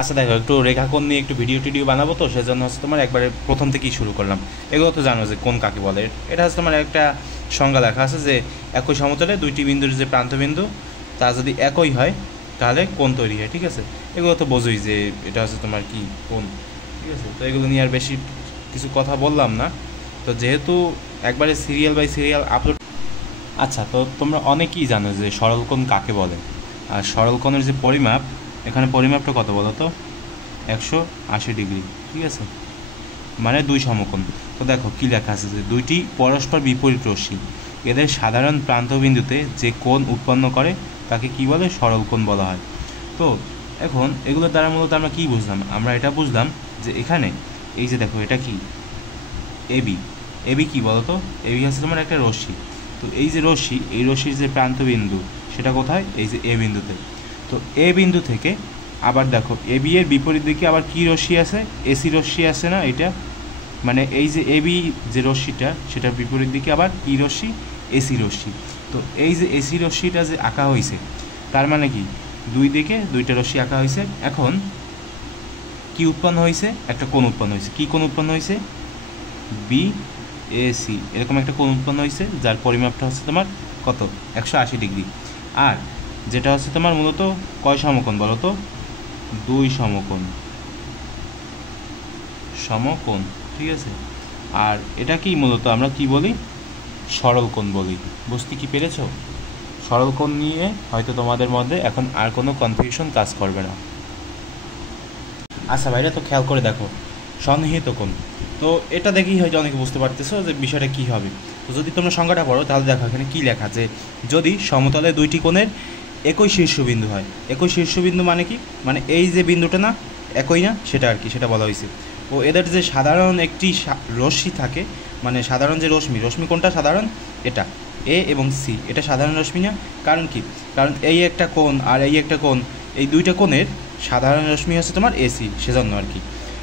আচ্ছা দেখো, একটু রেখাকোণ নিয়ে একটু ভিডিও টিডিও বানাবো, তো সেজন্য হচ্ছে তোমার একবারে প্রথম থেকেই শুরু করলাম। এগুলো তো জানো যে কোণ কাকে বলে। এটা হচ্ছে তোমার একটা সংজ্ঞা লেখা আছে যে একই সমতলে দুইটি বিন্দুর যে প্রান্তবিন্দু তা যদি একই হয় তাহলে কোণ তৈরি হয়। ঠিক আছে, এগুলো তো বোঝোই যে এটা হচ্ছে তোমার কি কোণ। ঠিক আছে, তো এগুলো নিয়ে আর বেশি কিছু কথা বললাম না। তো যেহেতু একবারে সিরিয়াল বাই সিরিয়াল আপলোড। আচ্ছা, তো তোমরা অনেকেই জানো যে সরলকোণ কাকে বলে। আর সরলকোণের যে পরিমাপ, এখানে পরিমাপটা কত বলো তো? 180 ডিগ্রি। ঠিক আছে, মানে দুই সমকোণ। তো দেখো কি লেখা আছে যে দুইটি পরস্পর বিপরীত রশ্মি এদের সাধারণ প্রান্তবিন্দুতে যে কোণ উৎপন্ন করে তাকে কি বলে? সরলকোণ বলা হয়। তো এখন এগুলোর দ্বারা মূলত আমরা কী বুঝলাম? আমরা এটা বুঝলাম যে এখানে এই যে দেখো এটা কি এবি। এবি কি বলো তো? এবি হচ্ছে তোমার একটা রশ্মি। তো এই যে রশ্মি, এই রশ্মির যে প্রান্তবিন্দু সেটা কোথায়? এই যে এ বিন্দুতে। তো এ বিন্দু থেকে আবার দেখো এবি এর বিপরীত দিকে আবার কি রশ্মি আছে? এসি রশ্মি আছে না এটা? মানে এই যে এবি যে রশ্মিটা সেটার বিপরীত দিকে আবার কি রশ্মি? এসি রশ্মি। তো এই যে এসি রশ্মিটা যে আঁকা হয়েছে, তার মানে কি দুই দিকে দুইটা রশ্মি আঁকা হয়েছে। এখন কি উৎপন্ন হয়েছে? একটা কোণ উৎপন্ন হয়েছে। কি কোণ উৎপন্ন হয়েছে? বি এসি, এরকম একটা কোণ উৎপন্ন হয়েছে যার পরিমাপটা হচ্ছে তোমার কত? 180 ডিগ্রি। আর যেটা হচ্ছে তোমার মূলত কয় সমকোণ বলো তো? দুই সমকোণ। সমকোণ, ঠিক আছে। আর এটা কি মূলত আমরা কি বলি? সরল কোণ বলি। বুঝতে কি পেরেছ? সরল কোণ নিয়ে হয়তো তোমাদের মধ্যে এখন আর কোনো কনফিউশন কাজ করবে না। আচ্ছা ভাইরা, তো খেয়াল করে দেখো সন্নিহিত কোণ। তো এটা দেখেই হয়তো অনেকে বুঝতে পারতেছো যে বিষয়টা কী হবে। তো যদি তোমরা সংজ্ঞাটা পড়ো তাহলে দেখো এখানে কী লেখা, যে যদি সমতলে দুইটি কোণের একই শীর্ষবিন্দু হয়। একই শীর্ষবিন্দু মানে কি? মানে এই যে বিন্দুটা না, একই না, সেটা আর কি, সেটা বলা হয়েছে। ও এদের যে সাধারণ একটি রশ্মি থাকে, মানে সাধারণ যে রশ্মি, রশ্মি কোনটা সাধারণ? এটা এ এবং সি, এটা সাধারণ রশ্মি না? কারণ কি? কারণ এই একটা কোণ আর এই একটা কোণ, এই দুইটা কোণের সাধারণ রশ্মি হচ্ছে তোমার এসি, সেজন্য আর কি।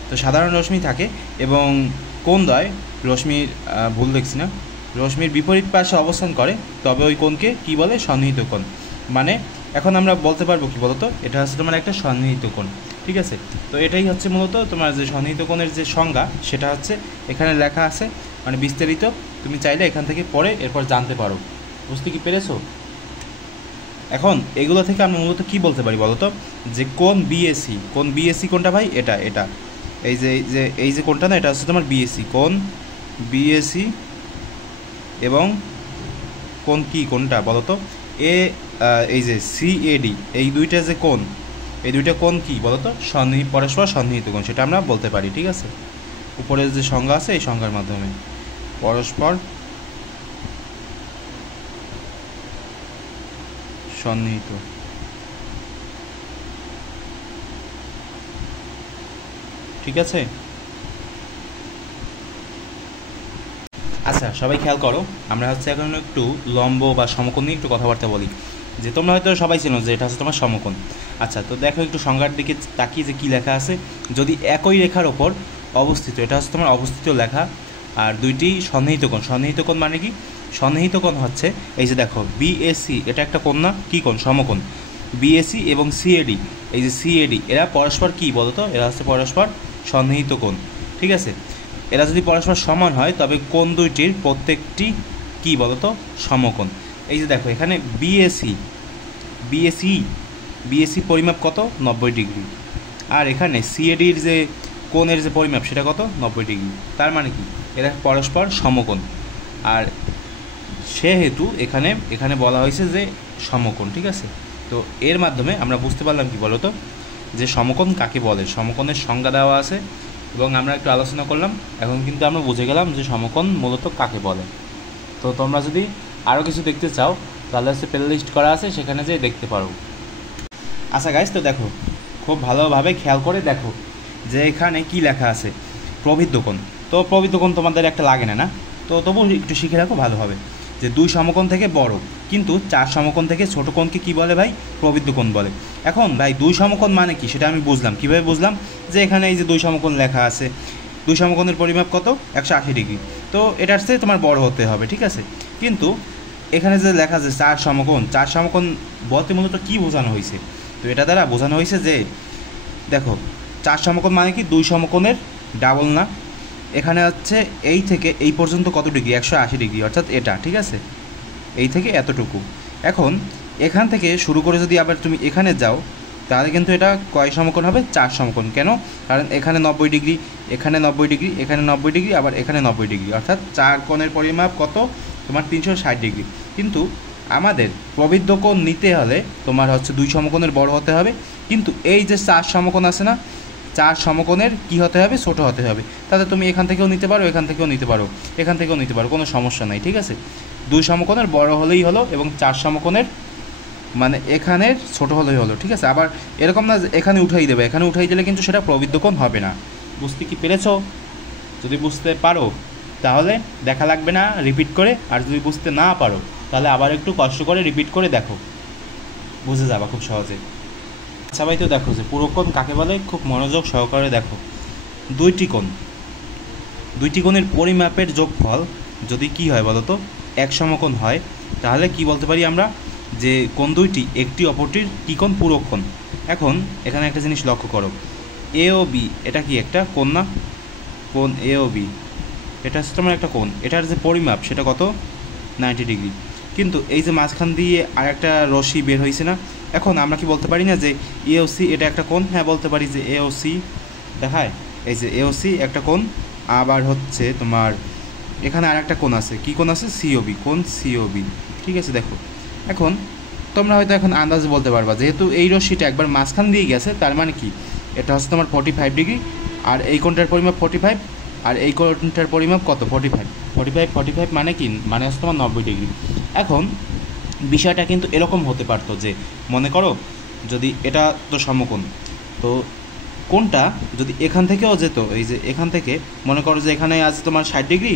তো সাধারণ রশ্মি থাকে এবং কোণদ্বয় রশ্মির ভুল দেখছি না, রশ্মির বিপরীত পাশে অবস্থান করে, তবে ওই কোণকে কী বলে? সন্নিহিত কোণ। মানে এখন আমরা বলতে পারবো কি বলতো? এটা হচ্ছে তোমার একটা সন্নিহিত কোণ। ঠিক আছে, তো এটাই হচ্ছে মূলত তোমার যে সন্নিহিত কোণের যে সংজ্ঞা, সেটা হচ্ছে এখানে লেখা আছে। মানে বিস্তারিত তুমি চাইলে এখান থেকে পড়ে এরপর জানতে পারো। বুঝতে কি পেরেছো? এখন এগুলো থেকে আমরা মূলত কী বলতে পারি বলো তো? যে কোণ বিএসি, কোণ বিএসি কোনটা ভাই? এটা এটা এই যে কোনটা না, এটা হচ্ছে তোমার বিএসি, কোণ বিএসি। এবং কোণ কি কোনটা বলো তো? এ এই যে সিএডি, এই দুইটা যে কোণ, এই দুইটা কোণ কি বলো তো? পরস্পর সন্নিহিত কোণ, সেটা আমরা বলতে পারি। ঠিক আছে, উপরের যে সংজ্ঞা আছে এই সংজ্ঞার মাধ্যমে পরস্পর সন্নিহিত। ঠিক আছে। আচ্ছা সবাই খেয়াল করো, আমরা হচ্ছে এখন একটু লম্ব বা সমকোণ নিয়ে একটু কথাবার্তা বলি। যে তোমরা হয়তো সবাই চেনো যে এটা হচ্ছে তোমার সমকোণ। আচ্ছা, তো দেখো একটু সংজ্ঞার দিকে তাকিয়ে যে কী লেখা আছে। যদি একই রেখার ওপর অবস্থিত, এটা হচ্ছে তোমার অবস্থিত লেখা, আর দুইটি সন্নিহিত কোণ। সন্নিহিত কোণ মানে কি? সন্নিহিত কোণ হচ্ছে এই যে দেখো বিএসি, এটা একটা কোণ না? কী কোণ? সমকোণ। বিএসি এবং সিএডি, এই যে সিএডি, এরা পরস্পর কী বলো তো? এরা হচ্ছে পরস্পর সন্নিহিত কোণ। ঠিক আছে, এরা যদি পরস্পর সমান হয় তবে কোণ দুইটির প্রত্যেকটি কী বলতো? সমকোণ। এই যে দেখো এখানে বিএসি, বিএসি বিএসি পরিমাপ কত? 90 ডিগ্রি। আর এখানে সিএডির যে কোণের যে পরিমাপ সেটা কত? 90 ডিগ্রি। তার মানে কি? এরা পরস্পর সমকোণ। আর সেহেতু এখানে এখানে বলা হয়েছে যে সমকোণ। ঠিক আছে, তো এর মাধ্যমে আমরা বুঝতে পারলাম কি বলতো? যে সমকোণ কাকে বলে, সমকোণের সংজ্ঞা দেওয়া আছে এবং আমরা একটু আলোচনা করলাম। এখন কিন্তু আমরা বুঝে গেলাম যে সমকোণ মূলত কাকে বলে। তো তোমরা যদি আরও কিছু দেখতে চাও তাহলে হচ্ছে প্লে লিস্ট করা আছে, সেখানে যেয়ে দেখতে পারো। আচ্ছা গাইস, তো দেখো খুব ভালোভাবে খেয়াল করে দেখো যে এখানে কি লেখা আছে, প্রবৃদ্ধ কোণ। তো প্রবৃদ্ধ কোণ তোমাদের একটা লাগে না, না? তো তবু একটু শিখে রাখো ভালো হবে। যে দুই সমকোণ থেকে বড় কিন্তু চার সমকোণ থেকে ছোট কোণকে কী বলে ভাই? প্রবৃদ্ধ কোণ বলে। এখন ভাই দুই সমকোণ মানে কি সেটা আমি বুঝলাম, কীভাবে বুঝলাম? যে এখানে এই যে দুই সমকোণ লেখা আছে, দুই সমকোণের পরিমাপ কত? 180 ডিগ্রি। তো এটার চেয়ে তোমার বড় হতে হবে। ঠিক আছে, কিন্তু এখানে যে লেখা আছে চার সমকোণ, চার সমকোণ বলতে মূলত কী বোঝানো হয়েছে? তো এটা দ্বারা বোঝানো হয়েছে যে দেখো 4 সমকোণ মানে কি 2 সমকোণের ডাবল না। এখানে হচ্ছে এই থেকে এই পর্যন্ত কত ডিগ্রি, 180 ডিগ্রি, অর্থাৎ এটা, ঠিক আছে, এই থেকে এতটুকু। এখন এখান থেকে শুরু করে যদি আবার তুমি এখানে যাও, তাহলে কিন্তু এটা কয় সমকোণ হবে, 4 সমকোণ। কেন? কারণ এখানে 90 ডিগ্রি, এখানে 90 ডিগ্রি, এখানে 90 ডিগ্রি, আবার এখানে 90 ডিগ্রি, অর্থাৎ 4 কোণের পরিমাপ কত তোমার 360 ডিগ্রি। কিন্তু আমাদের প্রবৃদ্ধ কোণ নিতে হলে তোমার হচ্ছে 2 সমকোণের বড় হতে হবে, কিন্তু এই যে 4 সমকোণ আছে না, 4 সমকোণের কী হতে হবে, ছোট হতে হবে। তাহলে তুমি এখান থেকেও নিতে পারো, এখান থেকেও নিতে পারো, এখান থেকেও নিতে পারো, কোনো সমস্যা নাই, ঠিক আছে। 2 সমকোণের বড় হলেই হলো এবং 4 সমকোণের মানে এখানের ছোট হলেই হলো, ঠিক আছে। আবার এরকম না এখানে উঠাই দেবে, এখানে উঠাই দিলে কিন্তু সেটা প্রবৃদ্ধ কোণ হবে না। বুঝতে কি পেরেছো? যদি বুঝতে পারো তাহলে দেখা লাগবে না রিপিট করে, আর যদি বুঝতে না পারো তাহলে আবার একটু কষ্ট করে রিপিট করে দেখো, বুঝে যাবা খুব সহজে। আচ্ছা ভাই, তো দেখো যে পুরোকোণ কাকে বলে, খুব মনোযোগ সহকারে দেখো। দুইটি কোণের পরিমাপের যোগফল যদি কি হয় বলো তো, 1 সমকোণ হয়, তাহলে কি বলতে পারি আমরা, যে কোণ দুইটি একটি অপরটির কী কোণ, পুরোকোণ। এখন এখানে একটা জিনিস লক্ষ্য করো, এ ও বি এটা কি একটা কোণ না, কোণ এ ও বি, এটা হচ্ছে তোমার একটা কোণ, এটার যে পরিমাপ সেটা কত, 90 ডিগ্রি। কিন্তু এই যে মাঝখান দিয়ে আর একটা রশ্মি বের হয়েছে না, এখন আমরা কি বলতে পারি না যে এ ও সি এটা একটা কোণ? হ্যাঁ, বলতে পারি যে এ ও সি দেখায়, এই যে এ ও সি একটা কোণ। আবার হচ্ছে তোমার এখানে আর একটা কোণ আছে, কী কোণ আছে, সিওবি, কোণ সিওবি, ঠিক আছে। দেখো এখন তোমরা হয়তো এখন আন্দাজ বলতে পারবা, যেহেতু এই রশ্মিটা একবার মাঝখান দিয়ে গেছে, তার মানে কি এটা হচ্ছে তোমার 45 ডিগ্রি, আর এই কোণটার পরিমাপ 45, আর এই কোণটার পরিমাপ কত, 45 মানে কি, মানে হচ্ছে তোমার 90 ডিগ্রি। এখন বিষয়টা কিন্তু এরকম হতে পারতো যে, মনে করো যদি এটা তো সমকোণ, তো কোণটা যদি এখান থেকেও যেত, এই যে এখান থেকে মনে করো যে এখানে আছে তোমার 60 ডিগ্রি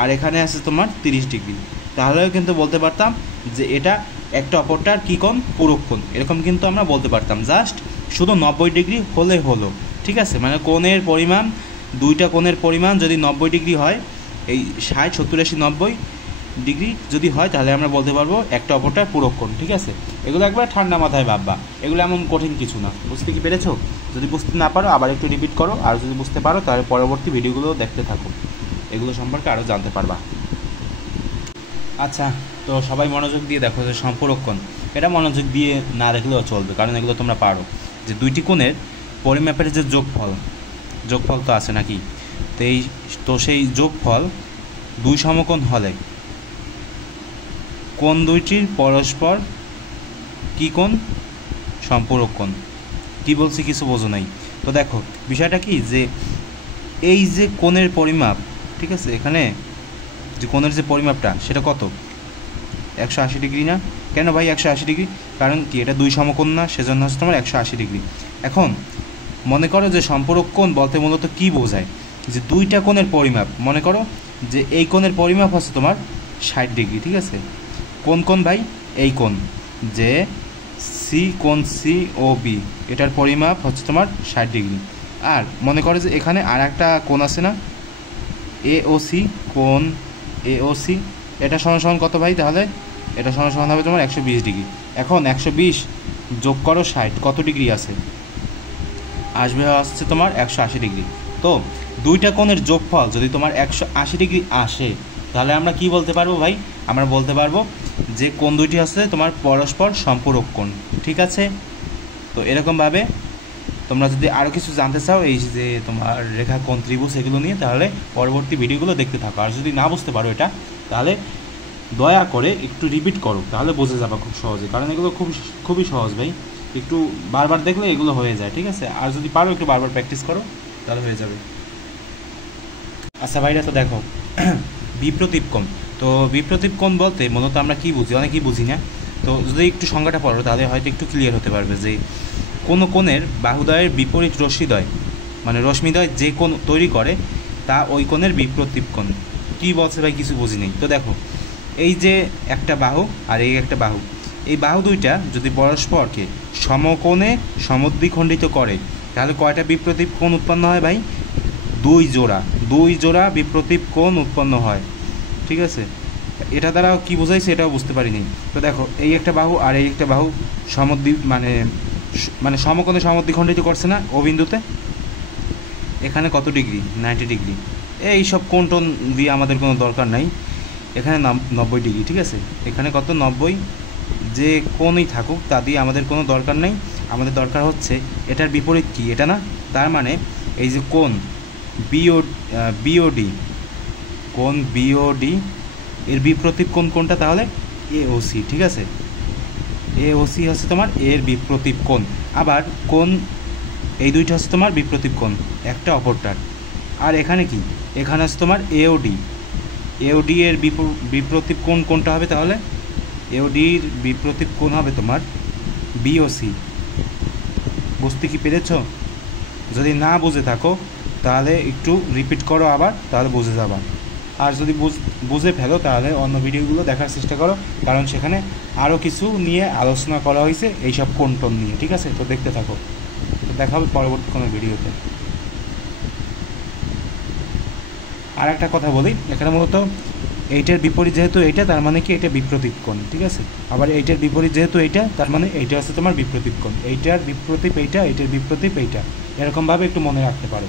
আর এখানে আছে তোমার 30 ডিগ্রি, তাহলেও কিন্তু বলতে পারতাম যে এটা একটা অপরটার কী কোণ, পুরোকোণ, এরকম কিন্তু আমরা বলতে পারতাম। জাস্ট শুধু 90 ডিগ্রি হলে হলো, ঠিক আছে। মানে কোণের পরিমাণ, দুইটা কোণের পরিমাণ যদি 90 ডিগ্রি হয়, এই 60, 70, 80, 90 ডিগ্রি যদি হয়, তাহলে আমরা বলতে পারবো একটা অপরটার পুরোকোণ, ঠিক আছে। এগুলো একবার ঠান্ডা মাথায় ভাববা, এগুলো এমন কঠিন কিছু না। বুঝতে কি পেরেছো? যদি বুঝতে না পারো আবার একটু রিপিট করো, আর যদি বুঝতে পারো তাহলে পরবর্তী ভিডিওগুলো দেখতে থাকো, এগুলো সম্পর্কে আরও জানতে পারবা। আচ্ছা, তো সবাই মনোযোগ দিয়ে দেখো যে সম্পূরকোণ, এটা মনোযোগ দিয়ে না দেখলেও চলবে, কারণ এগুলো তোমরা পারো। যে দুইটি কোণের পরিমাপের যে যোগফল তো আছে নাকি, তো সেই যোগফল 2 সমকোণ হলে কোণ দুইটির পরস্পর কী কোণ, সম্পূরক কোণ। কী বলছি কিছু বোঝো নাই? তো দেখো বিষয়টা কি, যে এই যে কোণের পরিমাপ, ঠিক আছে, এখানে যে কোণের যে পরিমাপটা সেটা কত, 180 ডিগ্রি না? কেন ভাই 180 ডিগ্রি? কারণ কি এটা 2 সমকোণ না, সেজন্য হচ্ছে তোমার 180 ডিগ্রি। এখন মনে করো যে সম্পূরক কোণ বলতে মূলত কী বোঝায়, যে দুইটা কোণের পরিমাপ, মনে করো যে এই কোণের পরিমাপ হচ্ছে তোমার 60 ডিগ্রি, ঠিক আছে। কোন কোণ ভাই? এই কোণ, যে সি, কোণ সি ও বি, এটার পরিমাপ হচ্ছে তোমার 60 ডিগ্রি। আর মনে করো যে এখানে আর একটা কোণ আছে না, এ ও সি, কোণ এ ও সি, এটা সমান সমান কত ভাই? তাহলে এটা সমান সমান হবে তোমার 120 ডিগ্রি। এখন 120 যোগ করো 60, কত ডিগ্রি আছে? আসছে তোমার 180 ডিগ্রি। তো দুইটা কোণের যোগফল যদি তোমার 180 ডিগ্রি আসে, তাহলে আমরা কি বলতে পারবো ভাই? আমরা বলতে পারবো যে কোণ দুইটি আছে তোমার পরস্পর সম্পূরক কোণ, ঠিক আছে। তো এরকমভাবে তোমরা যদি আরও কিছু জানতে চাও এই যে তোমার রেখা, কোণ, ত্রিভুজ এগুলো নিয়ে, তাহলে পরবর্তী ভিডিওগুলো দেখতে থাকো। আর যদি না বুঝতে পারো এটা, তাহলে দয়া করে একটু রিপিট করো, তাহলে বুঝে যাবা খুব সহজে, কারণ এগুলো খুবই সহজ ভাই। একটু বারবার দেখলে এগুলো হয়ে যায়, ঠিক আছে। আর যদি পারো একটু বারবার প্র্যাকটিস করো, তাহলে হয়ে যাবে। আচ্ছা ভাইরা, তো দেখো বিপ্রতীপ কোণ। তো বিপ্রতীপ কোণ বলতে মূলত আমরা কী বুঝি, অনেকেই বুঝি না। তো যদি একটু সংজ্ঞাটা পড়ো তাহলে হয়তো একটু ক্লিয়ার হতে পারবে, যে কোনো কোণের বাহুদ্বয়ের বিপরীত রশ্মিদ্বয়, মানে রশ্মিদ্বয় যে কোণ তৈরি করে তা ওই কোণের বিপ্রতীপ কোণ। কী বলছে ভাই, কিছু বুঝি নেই। তো দেখো এই যে একটা বাহু আর এই একটা বাহু, এই বাহু দুইটা যদি পরস্পরকে সমকোণে সমদ্বিখণ্ডিত করে, তাহলে কয়টা বিপ্রতীপ কোণ উৎপন্ন হয় ভাই? 2 জোড়া বিপ্রতীপ কোণ উৎপন্ন হয়, ঠিক আছে। এটা দ্বারাও কী বোঝাইছে এটাও বুঝতে পারিনি। তো দেখো এই একটা বাহু আর এই একটা বাহু মানে মানে সমকোণে সমদ্বিখণ্ডিত করছে না ও বিন্দুতে, এখানে কত ডিগ্রি, 90 ডিগ্রি। এই সব কোণ টোন দিয়ে আমাদের কোনো দরকার নাই, এখানে 90 ডিগ্রি, ঠিক আছে। এখানে কত 90, যে কোণই থাকুক তা দিয়ে আমাদের কোনো দরকার নেই। আমাদের দরকার হচ্ছে এটার বিপরীত কি, এটা না। তার মানে এই যে কোণ বিওডি, কোণ বিওডি এর বিপ্রতীপ কোণ কোনটা তাহলে, এওসি, ঠিক আছে। এওসি হচ্ছে তোমার এর বিপ্রতীপ কোণ। আবার কোণ এই দুইটা হচ্ছে তোমার বিপ্রতীপ কোণ একটা অপরটার। আর এখানে কি, এখানে হচ্ছে তোমার এওডি, এওডি এর বিপ্রতীপ কোণ কোনটা হবে তাহলে, এওডির বিপ্রতীপ কোণ হবে তোমার বিওসি। বুঝতে কি পেরেছ? যদি না বুঝে থাকো তাহলে একটু রিপিট করো আবার, তাহলে বুঝে যাবা। আর যদি বুঝে ফেলো তাহলে অন্য ভিডিওগুলো দেখার চেষ্টা করো, কারণ সেখানে আরও কিছু নিয়ে আলোচনা করা হয়েছে এইসব কোণ টোন নিয়ে, ঠিক আছে। তো দেখতে থাকো, তো দেখা হবে পরবর্তী কোনো ভিডিওতে। আর একটা কথা বলি, এখানে মূলত এইটার বিপরীত যেহেতু এইটা, তার মানে কি এটা বিপ্রতীপ কোণ, ঠিক আছে। আবার এইটার বিপরীত যেহেতু এইটা, তার মানে এইটা হচ্ছে তোমার বিপ্রতীপ কোণ। এইটার বিপ্রতীপ এইটা, এইটার বিপ্রতীপ এইটা, এরকমভাবে একটু মনে রাখতে পারো।